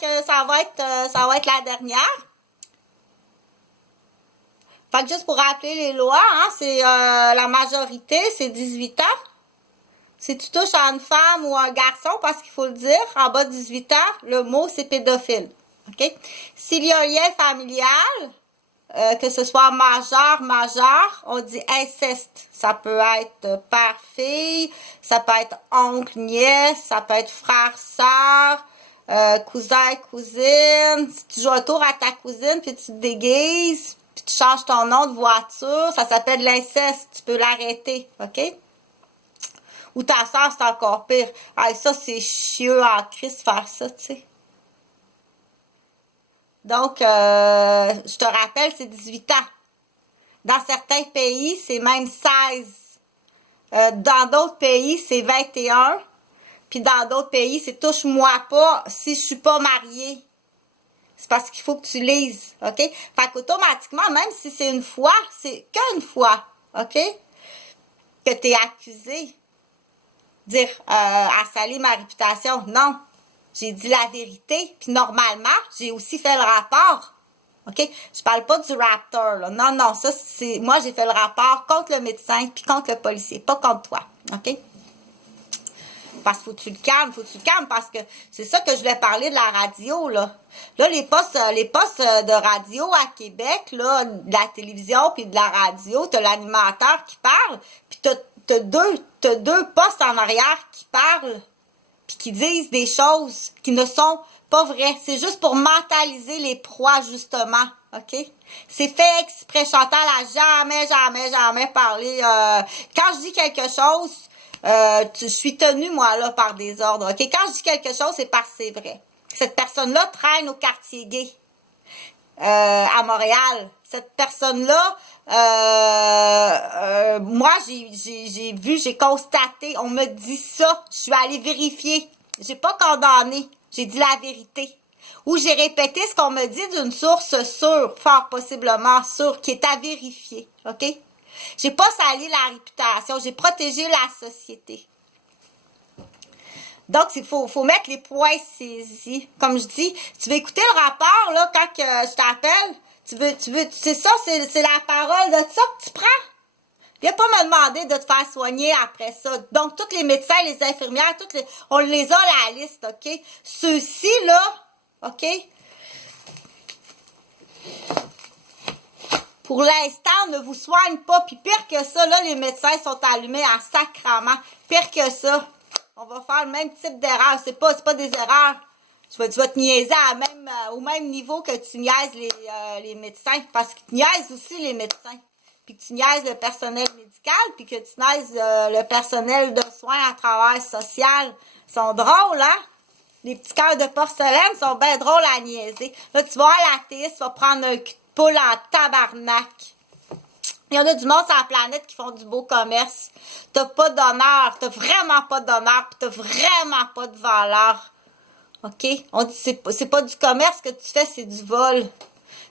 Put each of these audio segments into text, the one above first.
que ça va être la dernière. Fait que juste pour rappeler les lois, hein, c'est la majorité, c'est 18 ans. Si tu touches à une femme ou un garçon, parce qu'il faut le dire, en bas de 18 ans, le mot c'est pédophile. OK? S'il y a un lien familial, que ce soit majeur, on dit inceste. Ça peut être père-fille, ça peut être oncle-nièce, ça peut être frère-sœur, cousin-cousine. Si tu joues un tour à ta cousine, puis tu te déguises, puis tu changes ton nom de voiture, ça s'appelle l'inceste. Tu peux l'arrêter, OK? Ou ta soeur, c'est encore pire. Ah, ça, c'est chieux en Christ faire ça, tu sais. Donc, je te rappelle, c'est 18 ans. Dans certains pays, c'est même 16. Dans d'autres pays, c'est 21. Puis dans d'autres pays, c'est touche-moi pas si je suis pas mariée. C'est parce qu'il faut que tu lises, OK? Fait qu'automatiquement, même si c'est une fois, c'est qu'une fois, OK? Que tu es accusé. Dire, à salir ma réputation. Non. J'ai dit la vérité, puis normalement, j'ai aussi fait le rapport. OK? Je parle pas du raptor, là. Non, non, ça, c'est... Moi, j'ai fait le rapport contre le médecin, puis contre le policier, pas contre toi. OK? Parce qu'il faut que tu le calmes, parce que c'est ça que je voulais parler de la radio, là. Là, les postes de radio à Québec, là, de la télévision, puis de la radio, t'as l'animateur qui parle, puis t'as deux postes en arrière qui parlent, puis qui disent des choses qui ne sont pas vraies. C'est juste pour mentaliser les proies, justement, OK? C'est fait exprès. Chantal a jamais parlé. Quand je dis quelque chose, je suis tenue, moi, là, par des ordres, OK? Quand je dis quelque chose, c'est parce que c'est vrai. Cette personne-là traîne au quartier gay à Montréal. Cette personne-là, moi, j'ai constaté, on me dit ça, je suis allée vérifier. J'ai pas condamné, j'ai dit la vérité. Ou j'ai répété ce qu'on me dit d'une source sûre, fort possiblement sûre, qui est à vérifier, OK? J'ai pas sali la réputation, j'ai protégé la société. Donc, il faut mettre les points saisis. Comme je dis, tu veux écouter le rapport, là, quand je t'appelle, c'est ça, c'est la parole de ça que tu prends. Viens pas me demander de te faire soigner après ça. Donc, tous les médecins, les infirmières, on les a à la liste, OK? Ceux-ci, là, OK? Pour l'instant, ne vous soignent pas. Puis pire que ça, là, les médecins sont allumés en sacrament. Pire que ça. On va faire le même type d'erreur. C'est pas des erreurs. Tu vas te niaiser au même niveau que tu niaises les médecins. Parce que tu niaises aussi les médecins. Puis que tu niaises le personnel médical. Puis que tu niaises le personnel de soins à travers social. Ils sont drôles, hein? Les petits cœurs de porcelaine sont bien drôles à niaiser. Là, tu vas à l'athéiste, tu vas prendre un cul de poule en tabarnak. Il y en a du monde sur la planète qui font du beau commerce. T'as pas d'honneur. T'as vraiment pas d'honneur. Pis t'as vraiment pas de valeur. OK? On dit c'est pas du commerce que tu fais, c'est du vol.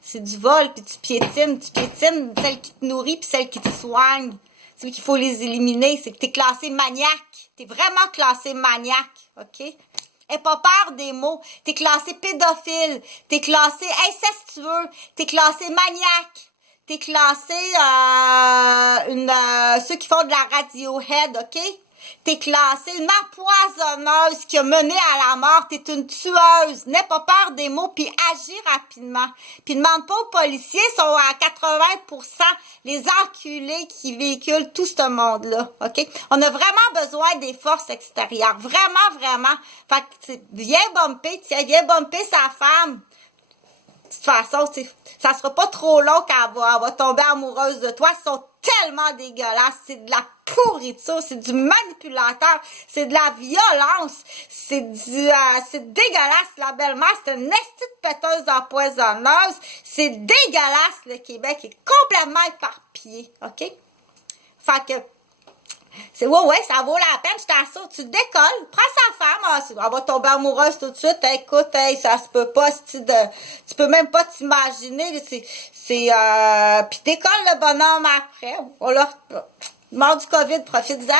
C'est du vol, puis tu piétines celle qui te nourrit puis celle qui te soigne. C'est qu'il faut les éliminer. C'est que t'es classé maniaque. T'es vraiment classé maniaque. OK? Aie pas peur des mots. T'es classé pédophile. T'es classé incestueux. T'es classé maniaque. T'es classé ceux qui font de la Radiohead, OK? T'es classé une empoisonneuse qui a mené à la mort. T'es une tueuse. N'aie pas peur des mots, puis agis rapidement. Puis demande pas aux policiers, sont à 80% les enculés qui véhiculent tout ce monde-là, OK? On a vraiment besoin des forces extérieures. Vraiment, vraiment. Fait que, viens bumper sa femme. De toute façon, ça sera pas trop long qu'elle va tomber amoureuse de toi. Ils sont tellement dégueulasses. C'est de la pourriture, c'est du manipulateur, c'est de la violence, c'est dégueulasse. La belle-mère, c'est une petite péteuse d'empoisonneuse. C'est dégueulasse. Le Québec est complètement éparpillé, OK? Fait que ouais, ça vaut la peine, je t'assure. Tu décolles, prends sa femme, elle va tomber amoureuse tout de suite. Écoute, ça se peut pas, tu peux même pas t'imaginer. Puis décolle le bonhomme après. Mort du COVID, profite-en.